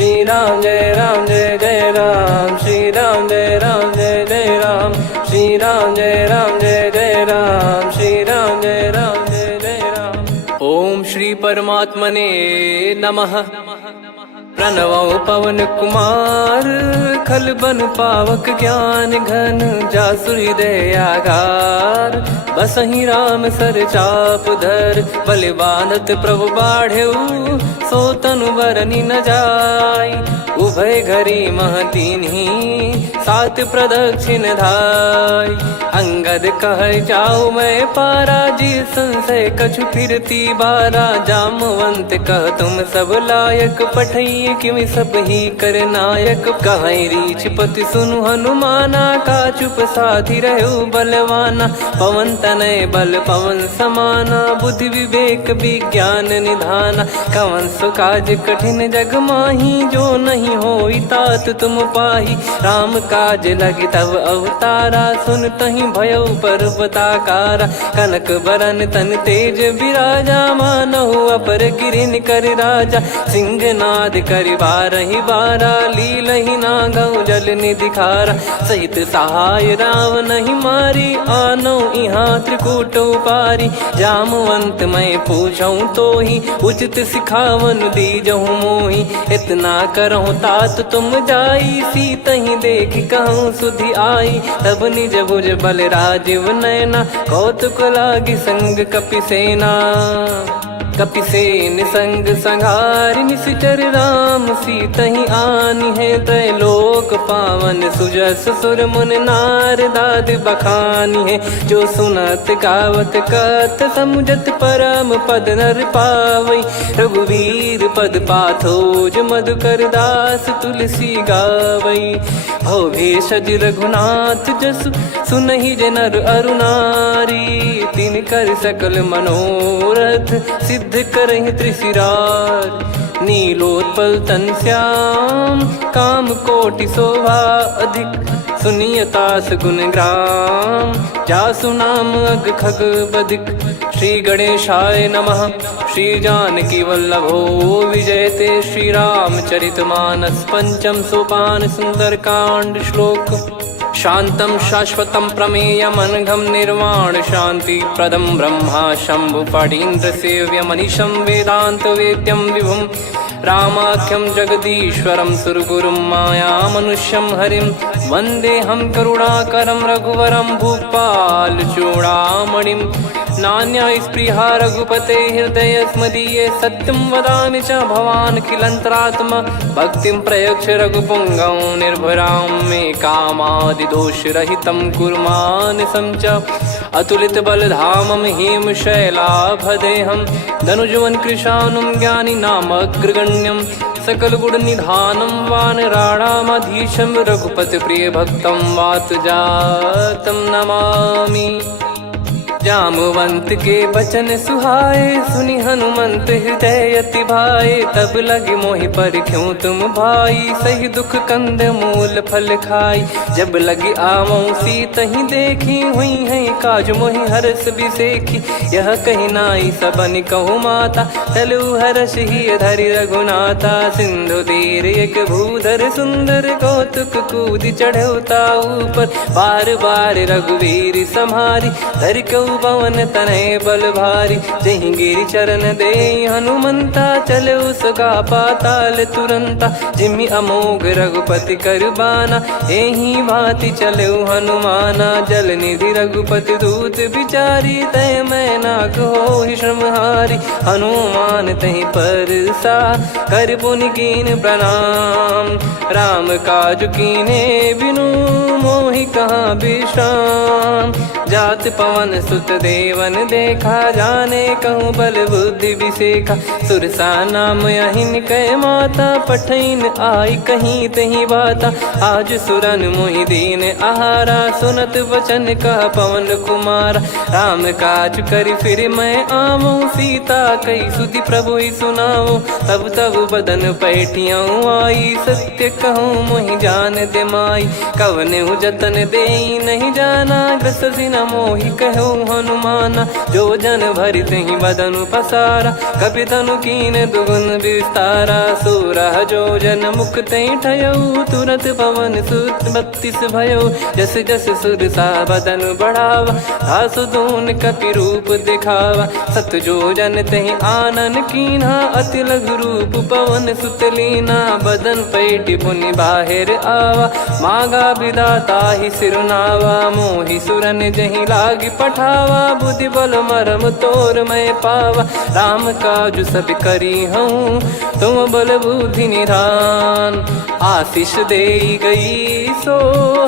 श्री राम जय जय राम, श्री राम जय जय राम, श्री राम जय जय राम, श्री राम जय जय राम। ओम श्री परमात्मने नमः। प्रणवो पवन कुमार, खल बन पावक ज्ञान घन, जासु हृदय आगार। बसहि राम सर चाप धर, बल बांधत प्रभु बाढ़ेऊ, सो तनु बरनि न जाय। उभय घरी मह दीन्ही, सात प्रदक्षिण धाय। अंगद कह जाऊ मैं पारा, जी संशय कछु फिरती बारा। जामवंत कह तुम सब लायक, पठई किमि सब ही कर नायक। कहीं रीछ पति सुनु हनुमाना, का चुप साधि रहु बलवाना। पवन तनय बल पवन समाना, बुद्धि विवेक विज्ञान निधाना। कवन सो काज कठिन जग माही, जो नहीं होई तात तुम पाही। राम काज लगी तब अवतारा, सुन तहि भयउ पर्वताकारा। कनक बरन तन तेज बिराजा, मानहु अपर गिरिन कर राजा। सिंहनाद करि बारहि बारा, लीलहि नागौ जल निधि खारा। सहित सहाय रावण ही मारी, आनो इहाँ त्रिकूट उपारी। जामवंत मैं पूछऊँ तो ही, उचित सिखावन दीजहु मोहि। इतना करहु तात तुम जाई, सीतहि देख कहूँ सुधि आई। तब निज भुज बल राजीव नैना, कौतुक लागी संग कपिसेना। कपिसेन संग संहारि, निशिचर राम सीतहि आनि है। त्रैलोक पावन सुजस सुर मुन नार, दाद बखानी है। जो सुनत गावत कथ, समुझत परम पद नर पावई। रघुवीर पद पाथोज, मधुकर दास तुलसी गावई। भव भेषज रघुनाथ जसु, सुनहि जे नर अरु नारी। तिन कर सकल मनोरथ, सिद्ध करहि त्रिशिरार। नीलोत्पल तन श्याम, काम कोटि शोभा अधिक। सुनियतास गुण ग्राम, जासु नाम अग खग बदिक। श्री गणेशाय नमः। श्री जानकी वल्लभो विजयते, श्री रामचरित मानस। पंचम सोपान सुंदरकांड श्लोक। शांतं शाश्वतं प्रमेयमनघं, निर्वाण शांति प्रदं ब्रह्मा शंभु फणीन्द्र सेव्यमनिशं। वेदांत वेद्यं विभुं रामाख्यं जगदीश्वरं, सुरगुरुं माया मनुष्यं हरिं। वन्देऽहं करुणाकरं रघुवरं, भूपाल चूडामणिं। नान्या स्पृहा रघुपते हृदय स्मदीये, सत्यं वदामि च भवान् खिलन्तरात्मा। भक्तिं प्रयच्छ रघुपुङ्गं, निर्भरां मे कामादिदोषरहितं कुर्मानसं च। अतुलित बलधामं हेमशैलाभदेहं, धनुजवन कृशानुं ज्ञानी नामग्रगण्यं। सकल गुण निधानं वानराणामधीशं, रघुपति प्रिय भक्तं वात जातं नमामि। जामवंत के बचन सुहाए, सुनि हनुमंत हृदय अति भाए। तब लगे मोहि परख्यूं तुम भाई, सही दुख कंद मूल फल खाई। जब लगे आवऊं सीतहि देखी, हुई है काज मोहि हरस बिसेखी। यह कही नाई सबन कहु माता, चलु हरष ही धरि रघुनाथा। सिंधु तीर एक भूधर सुंदर, कौतुक कूदि चढ़ौता ऊपर। बार बार रघुवीर सम्हारी, धरि कऊ पवन तनय बल भारी। जहि गिरि चरण दे हनुमंता, चले उसका पाताल तुरंता। जिमि अमोघ रघुपति कर बाना, एहि भांति चले हनुमाना। जल निधि रघुपति दूत बिचारी, तय मैं नाक होहि श्रमहारी। हनुमान तहि परसा, कर पुनि कीन प्रणाम। राम काज कीने बिनु, मोहि कहाँ विश्राम। जात पवन सुत देवन देखा, जाने कहूँ बल बुद्धि विसेखा। सुरसा नाम अहिन कै माता, पठैन आई कहीं तहीं बाता। आज सुरन मोहि दीन आहारा, सुनत वचन कह पवन कुमारा। राम काज करि फिर मैं आवऊं, सीता कई सुधि प्रभु ही सुनाऊं। तब तब बदन पैठियाँ आई, सत्य कहूँ मोहि जान दे माई। कवने जतन दे नहीं जाना, ग्रसि न मोहि कहो हनुमाना। जो जन भरि तहि बदनु पसारा, कपि तनु कीन दुगुन विस्तारा। सोरह जो जन मुख तहि ठयऊ, तुरत पवन सुत 32 भयऊ। जस जस सुर सा बदन बढ़ावा, आसु दून कपि रूप दिखावा। सत जो जन तहि आनन कीन्हा, अति लघु रूप पवन सुत लीना। बदन पैटि पुनि बाहिर आवा, मागा विधाता ही सिरुनावा। मोहि सुरन जहि लागी पठावा, बुद्धि बल मरम तोर मैं पावा। राम काजु सब करी हूँ, तुम बल बुद्धि निधान। आशीष देई गई सो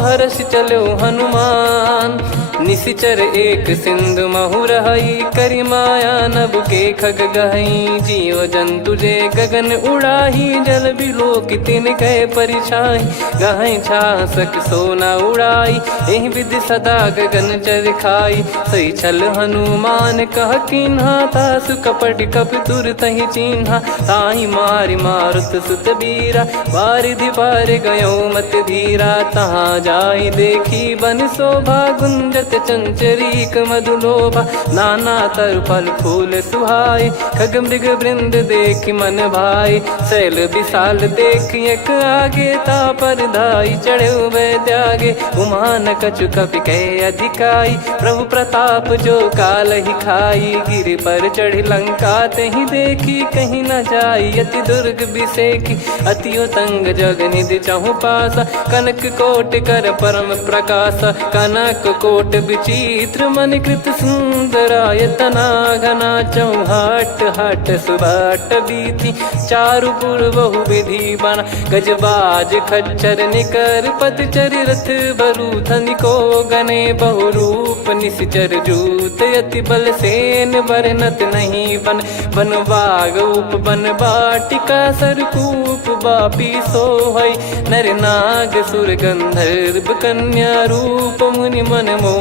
हर्ष चलो हनुमान। निशिचर एक सिंधु महु रहई, करि माया नभ के खग गहई। जीव जंतु जे गगन उड़ाही, जल बिलो की तिन गए परिछाई। गहई छासक सोना उड़ाई, एहि विधि सदा गगन चर खाई। सही छल हनुमान कह कीन्हा, तासु कपट कपि तुर तहि चिन्हा। ताहि मारि मारुत सुत बीरा, वारिधि पार गयो मत धीरा। तहाँ जाई देखी बन शोभा, गुंजत चंचरीक मधुलोभा। नाना तर फल फूल सुहाई, खग मृग वृंद देखि मन भाई। शैल विशाल देखि एक आगे, तापर धाई चढ़े वै त्यागे। उमा न कछु कपि कहे अधिकाई, प्रभु प्रताप जो काल ही खाई। गिरि पर चढ़ी लंका तहि देखी, कहीं न जाई अति दुर्ग बिसेकी। अति उतंग जग निधि चहु पासा, कनक कोट कर परम प्रकाशा। कनक कोट विचित्र मन कृत सुंदरायतना। घना चौहाट हाट सुभाट बीती, चारु पुर बहु विधि बना। गजबाज खच्चर निकर पतचर, रथ बरु धनिको गने। बहु रूप निशिचर जूत, अति बल सेन बरनत नहीं बन। बन बाग उप बन बाटिका, सरकूप बापी सोहई। नर नाग सुर गंधर्व कन्या, रूप मुनि मन मोह।